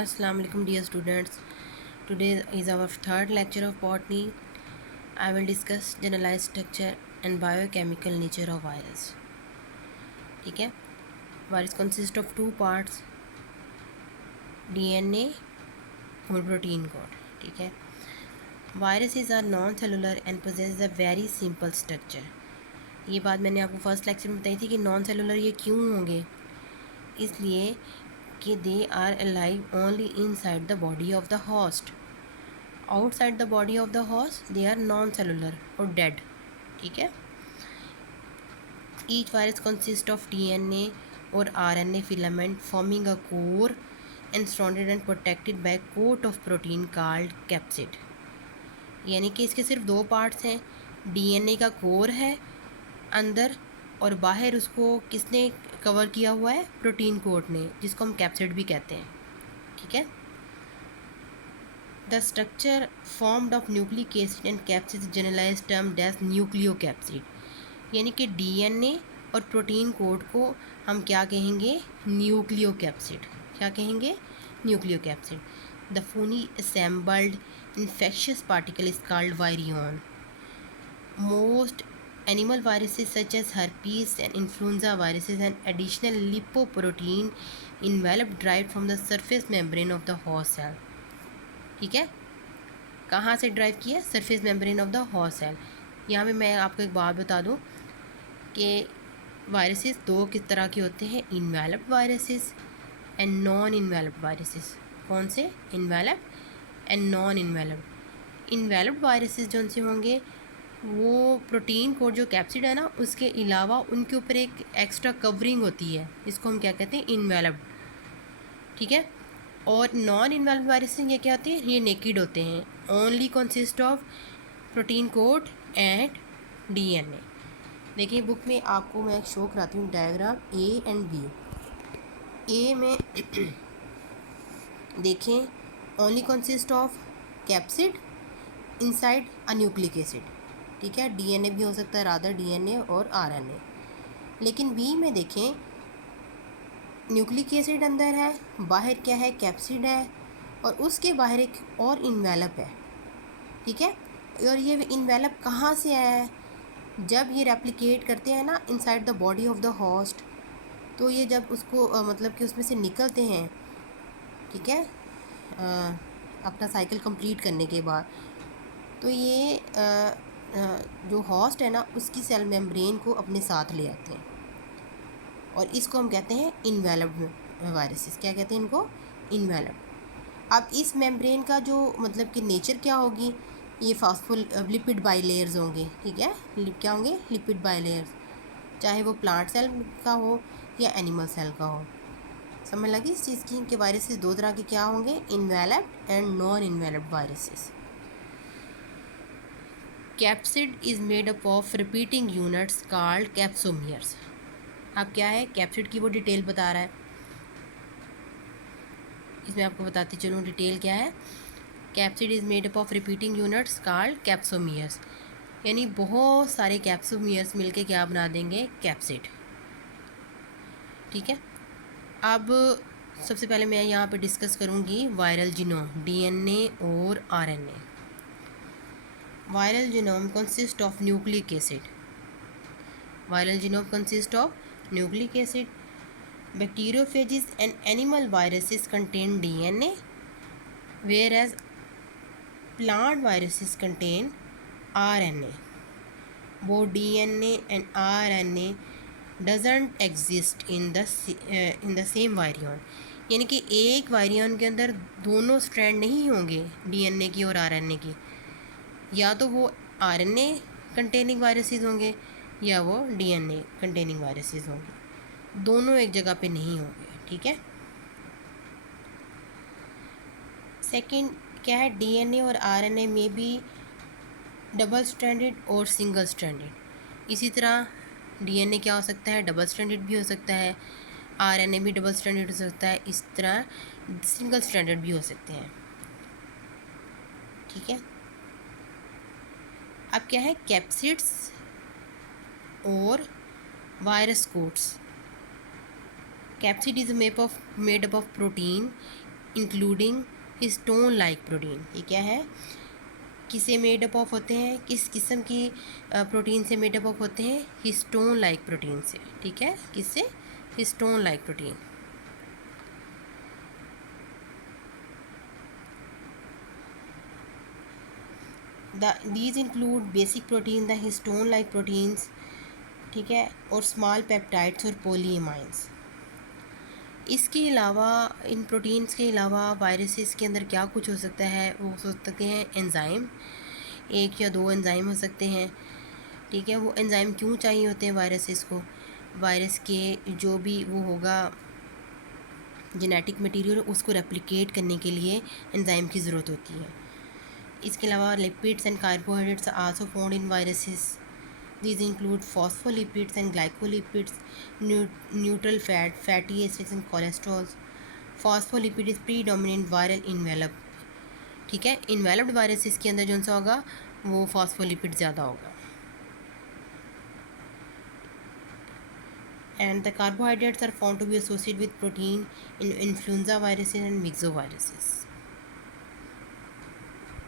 Assalamu alaikum dear students. Today is our third lecture of botany. I will discuss generalized structure and biochemical nature of virus. ठीक है. Virus consists of two parts, DNA और protein code. ठीक है. Viruses are non-cellular and possess a very simple structure. ये बात मैंने आपको first lecture में बताई थी कि नॉन सेलुलर ये क्यों होंगे, इसलिए कि they are alive only inside the body of the host. Outside the body of the host they are non cellular और डेड. ठीक है. Each virus consist of DNA और RNA filament forming a core and surrounded and protected by coat of protein called capsid. यानी कि इसके सिर्फ दो parts हैं. DNA का कोर है अंदर और बाहर उसको किसने कवर किया हुआ है? प्रोटीन कोट ने, जिसको हम कैप्सिड भी कहते हैं. ठीक है. The structure formed of nucleic acid and capsid generalize term as nucleocapsid. यानी कि DNA और प्रोटीन कोड को हम क्या कहेंगे? न्यूक्लियोकैप्सिड. क्या कहेंगे? Nucleocapsid. The fully assembled infectious particle is called virion. Most animal viruses such as herpes and influenza viruses and additional lipoprotein envelop derived from the surface membrane of the host cell. ठीक है. कहाँ से derive किया? Surface membrane of the host cell. यहाँ पे मैं आपको एक बात बता दूँ कि वायरसेस दो किस तरह के होते हैं, enveloped viruses and non enveloped viruses. कौन से? Enveloped and non enveloped. Enveloped viruses जो उनसे होंगे वो प्रोटीन कोड जो कैप्सिड है ना, उसके अलावा उनके ऊपर एक एक्स्ट्रा कवरिंग होती है, इसको हम क्या कहते हैं? इन्वेलप्ड. ठीक है. और नॉन इन्वेल्व वायरसेस ये क्या होते हैं? ये नेकिड होते हैं. Only consist of protein code and DNA. देखिए बुक में आपको मैं शो कराती हूँ diagram A and B. A में देखें only consist of capsid inside a nucleic acid. ठीक है. DNA भी हो सकता है, रादर DNA और RNA. लेकिन B में देखें न्यूक्लिक एसिड अंदर है, बाहर क्या है? कैप्सिड है, और उसके बाहर एक और इन्वेलप है. ठीक है. और ये इन्वेलप कहाँ से आया है? जब ये रेप्लिकेट करते हैं ना inside the body of the host, तो ये जब उसको मतलब कि उसमें से निकलते हैं, ठीक है, अपना साइकिल कंप्लीट करने के बाद, तो ये जो होस्ट है ना उसकी सेल मेम्ब्रेन को अपने साथ ले आते हैं, और इसको हम कहते हैं इन्वेलप्ड वायरसेस. क्या कहते हैं इनको? इन्वेलप्ड. अब इस मेम्ब्रेन का जो मतलब कि नेचर क्या होगी? ये फास्फोल लिपिड बाइलेयर्स होंगे. ठीक है. क्या होंगे? लिपिड बाइलेयर्स. चाहे वो प्लांट सेल का हो या एनिमल सेल का हो. समझ लगी इस चीज़ की कि वायरसेस दो तरह के क्या होंगे? Enveloped and non enveloped viruses. Capsid is made up of repeating units called capsomeres. अब क्या है? कैप्सिड की वो डिटेल बता रहा है. इसमें आपको बताती चलूँ डिटेल क्या है. Capsid is made up of repeating units called capsomeres. यानी बहुत सारे कैप्सोमियर्स मिलके क्या बना देंगे? कैप्सिड. ठीक है. अब सबसे पहले मैं यहाँ पे डिस्कस करूँगी वायरल जीनोम, DNA और RNA. Viral genome consist of nucleic acid. Viral genome consist of nucleic acid. Bacteriophages and animal viruses contain DNA, whereas plant viruses contain RNA. Both DNA and RNA doesn't exist in the same virion. यानी कि एक virion के अंदर दोनों strand नहीं होंगे DNA की और RNA की. या तो वो RNA कंटेनिंग वायरसेस होंगे या वो DNA कंटेनिंग वायरसेस होंगे. दोनों एक जगह पे नहीं होंगे. ठीक है. सेकंड क्या है? DNA और RNA में भी डबल स्ट्रैंडेड और सिंगल स्ट्रैंडेड. इसी तरह DNA क्या हो सकता है? डबल स्ट्रैंडेड भी हो सकता है. RNA भी डबल स्ट्रैंडेड हो सकता है. इस तरह सिंगल स्ट्रैंडेड भी हो सकते हैं. ठीक है. अब क्या है? कैप्सिड्स और virus quotes. Capsid is made up of protein including histone like protein. ये क्या है, किससे मेड अप ऑफ होते हैं, किस किस्म की प्रोटीन से मेड अप ऑफ होते हैं, हिस्टोन लाइक प्रोटीन से। ठीक है, किससे, histone like protein. these include basic protein, the histone like proteins, ठीक है, और स्मॉल पेप्टाइड्स और पॉलीएमाइंस। इसके अलावा, इन प्रोटीन्स के अलावा वायरसेस के अंदर क्या कुछ हो सकता है, वो हो सकते हैं एंजाइम, एक या दो एंजाइम हो सकते हैं। ठीक है, वो एंजाइम क्यों चाहिए होते हैं वायरसेस को, वायरस के जो भी वो होगा जेनेटिक मटेरियल, उसको रेप्लिकेट करने के लिए एंजाइम की ज़रूरत होती है। इसके अलावा lipids and carbohydrates are also found in viruses. These include phospholipids and glycolipids, neutral fat, fatty acids and cholesterols. Phospholipid is predominant viral envelope. ठीक है, इन्वेलप्ड वायरसेस के अंदर जो सा होगा वो फॉस्फोलिपिड ज़्यादा होगा। And the carbohydrates are found to be associated with protein in influenza viruses and myxoviruses.